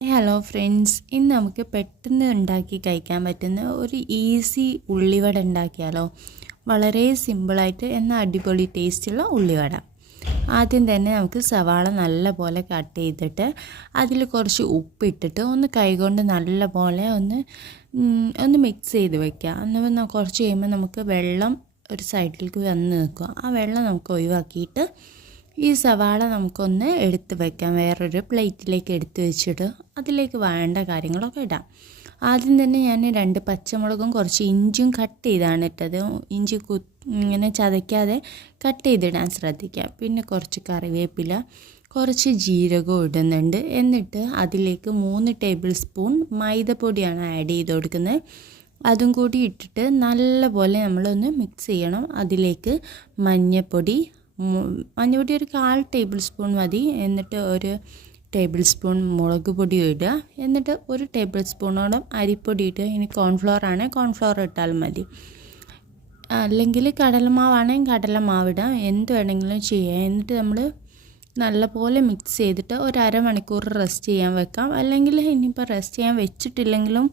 Hello friends, ഇന്ന് നമുക്ക് പെട്ടെന്ന് ഉണ്ടാക്കി കഴിക്കാൻ പറ്റുന്ന ഒരു ഈസി ഉള്ളിവട ഉണ്ടാക്കിയാലോ. വളരെ സിമ്പിളായിട്ട് എന്നാൽ അടിപൊളി ടേസ്റ്റുള്ള ഉള്ളിവട. ആദ്യം തന്നെ നമുക്ക് സവാള നല്ല പോലെ കട്ട് ചെയ്തിട്ട് അതിൽ കുറച്ച് ഉപ്പിട്ടിട്ട് ഒന്ന് കൈകൊണ്ട് നല്ല പോലെ ഒന്ന് മിക്സ് ചെയ്ത് വെക്കുക. എന്നാൽ കുറച്ച് കഴിയുമ്പോൾ നമുക്ക് വെള്ളം ഒരു സൈഡിലേക്ക് വന്ന് നിൽക്കുക. ആ വെള്ളം നമുക്ക് ഒഴിവാക്കിയിട്ട് ഈ സവാള നമുക്കൊന്ന് എടുത്ത് വയ്ക്കാം. വേറൊരു പ്ലേറ്റിലേക്ക് എടുത്ത് വെച്ചിട്ട് അതിലേക്ക് വേണ്ട കാര്യങ്ങളൊക്കെ ഇടാം. ആദ്യം തന്നെ ഞാൻ 2 പച്ചമുളകും കുറച്ച് ഇഞ്ചിയും കട്ട് ചെയ്താണ് ഇട്ടത്. ഇഞ്ചി ഇങ്ങനെ ചതയ്ക്കാതെ കട്ട് ചെയ്തിടാൻ ശ്രദ്ധിക്കുക. പിന്നെ കുറച്ച് കറിവേപ്പില, കുറച്ച് ജീരകവും ഇടുന്നുണ്ട്. എന്നിട്ട് അതിലേക്ക് 3 ടേബിൾ സ്പൂൺ മൈദപ്പൊടിയാണ് ആഡ് ചെയ്ത് കൊടുക്കുന്നത്. അതും കൂടി ഇട്ടിട്ട് നല്ലപോലെ നമ്മളൊന്ന് മിക്സ് ചെയ്യണം. അതിലേക്ക് മഞ്ഞൾപ്പൊടി ഒരു 1/4 ടേബിൾ സ്പൂൺ മതി. എന്നിട്ട് 1 ടേബിൾ സ്പൂൺ മുളക് പൊടി ഇടുക. എന്നിട്ട് 1 ടേബിൾ സ്പൂണോളം അരിപ്പൊടി ഇടുക. ഇനി കോൺഫ്ലോർ ആണെങ്കിൽ കോൺഫ്ലോർ ഇട്ടാൽ മതി, അല്ലെങ്കിൽ കടലമാവാണെങ്കിൽ കടലമാവ് ഇടാം. എന്ത് വേണമെങ്കിലും ചെയ്യാം. എന്നിട്ട് നമ്മൾ നല്ലപോലെ മിക്സ് ചെയ്തിട്ട് ഒരു അരമണിക്കൂർ റെസ്റ്റ് ചെയ്യാൻ വെക്കാം. അല്ലെങ്കിൽ ഇനിയിപ്പോൾ റെസ്റ്റ് ചെയ്യാൻ വെച്ചിട്ടില്ലെങ്കിലും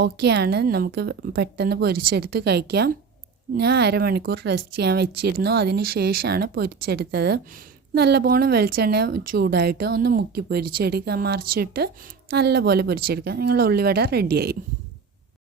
ഓക്കെയാണ്, നമുക്ക് പെട്ടെന്ന് പൊരിച്ചെടുത്ത് കഴിക്കാം. ഞാൻ അരമണിക്കൂർ റെസ്റ്റ് ചെയ്യാൻ വെച്ചിരുന്നു. അതിന് ശേഷമാണ് പൊരിച്ചെടുത്തത്. നല്ലപോലെ വെളിച്ചെണ്ണ ചൂടായിട്ട് ഒന്ന് മുക്കി പൊരിച്ചെടുക്കുക. മറിച്ചിട്ട് നല്ലപോലെ പൊരിച്ചെടുക്കുക. നിങ്ങളുടെ ഉള്ളിവട റെഡിയായി.